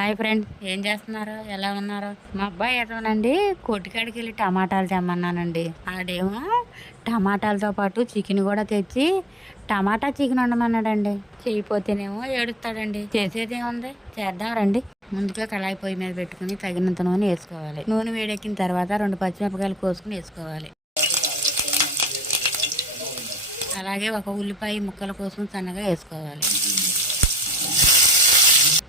Hi friends, ఏం చేస్తున్నారు? ఎలా ఉన్నారు? మా అబ్బాయి ఏదోనండి కొట్టుకాడికి వెళ్ళి టమాటాలు తెమ్మన్నానండి. ఆడేమో టమాటాలతో పాటు చికెన్ కూడా తెచ్చి టమాటా చికెన్ వండమన్నాడండి. చేయపోతేనేమో ఏడుస్తాడండి. చేసేదేముంది, చేద్దాం రండి. ముందుగా కళాయి పొయ్యి మీద పెట్టుకుని తగినంత నూనె వేసుకోవాలి. నూనె వేడెక్కిన తర్వాత 2 పచ్చిమిరపకాయలు కోసుకుని వేసుకోవాలి. అలాగే ఒక ఉల్లిపాయ ముక్కల కోసం సన్నగా వేసుకోవాలి.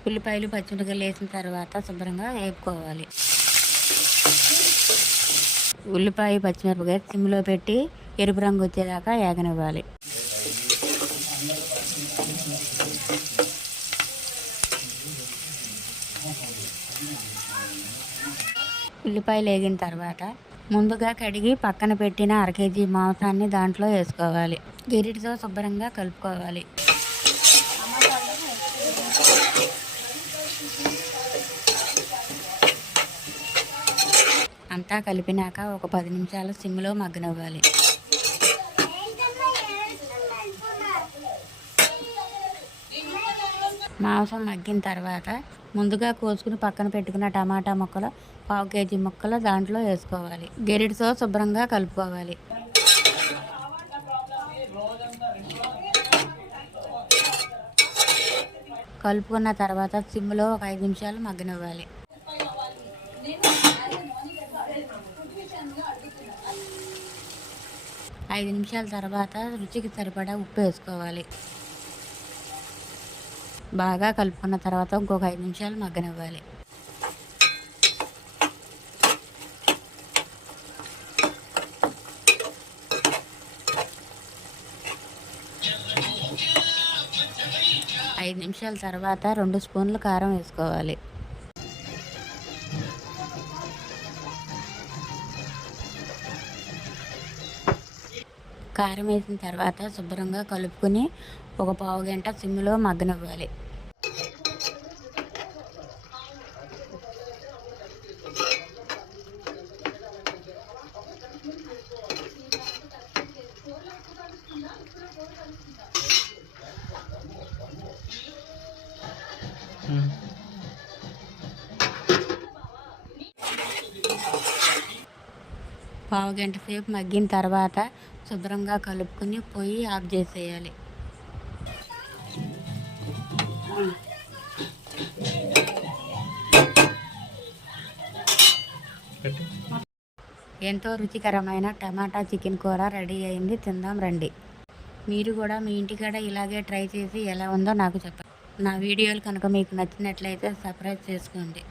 ఉల్లిపాయలు పచ్చిమిరపకాయలు వేసిన తర్వాత శుభ్రంగా వేపుకోవాలి. ఉల్లిపాయ పచ్చిమిరపకాయ సిమ్లో పెట్టి ఎరుపు రంగు వచ్చేదాకా వేగనివ్వాలి. ఉల్లిపాయలు వేగిన తర్వాత ముందుగా కడిగి పక్కన పెట్టిన 1/2 కేజీ మాంసాన్ని దాంట్లో వేసుకోవాలి. గరిటెతో శుభ్రంగా కలుపుకోవాలి. అంతా కలిపినాక ఒక 10 నిమిషాలు సిమ్లో మగ్గనివ్వాలి. మాంసం మగ్గిన తర్వాత ముందుగా కోసుకుని పక్కన పెట్టుకున్న టమాటా ముక్కలు 1/2 కేజీ ముక్కలు దాంట్లో వేసుకోవాలి. గరిటెతో శుభ్రంగా కలుపుకోవాలి. కలుపుకున్న తర్వాత సిమ్లో ఒక 5 నిమిషాలు మగ్గనివ్వాలి. 5 నిమిషాల తర్వాత రుచికి సరిపడా ఉప్పు వేసుకోవాలి. బాగా కలుపుకున్న తర్వాత ఇంకొక 5 నిమిషాలు మగ్గనివ్వాలి. ఐదు నిమిషాల తర్వాత 2 స్పూన్లు కారం వేసుకోవాలి. కారం వేసిన తర్వాత శుభ్రంగా కలుపుకొని ఒక పావు గంట సిమ్లో మగ్గనివ్వాలి. పావు గంట సేపు మగ్గిన తర్వాత శుభ్రంగా కలుపుకొని పొయ్యి ఆఫ్ చేసేయాలి. ఎంతో రుచికరమైన టమాటా చికెన్ కూర రెడీ అయింది. తిందాం రండి. మీరు కూడా మీ ఇంటికాడ ఇలాగే ట్రై చేసి ఎలా ఉందో నాకు చెప్పండి. నా వీడియోలు కనుక మీకు నచ్చినట్లయితే సబ్స్క్రైబ్ చేసుకోండి.